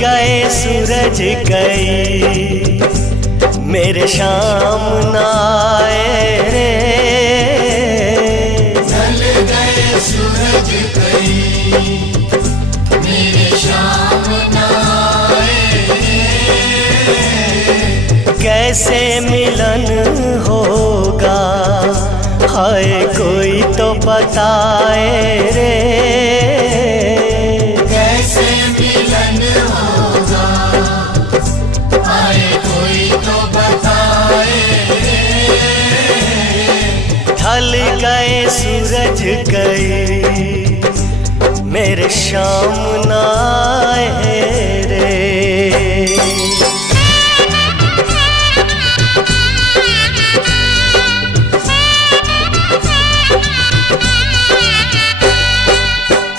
गए सूरज कई मेरे शाम ना आए रे। ढल गए सूरज कई मेरे शाम ना आए रे। कैसे मिलन होगा हाय कोई तो बताए रे। कैसे मिलन होगा हाय कोई तो बताए रे। ढल गए सूरज गए मेरे शाम ना आए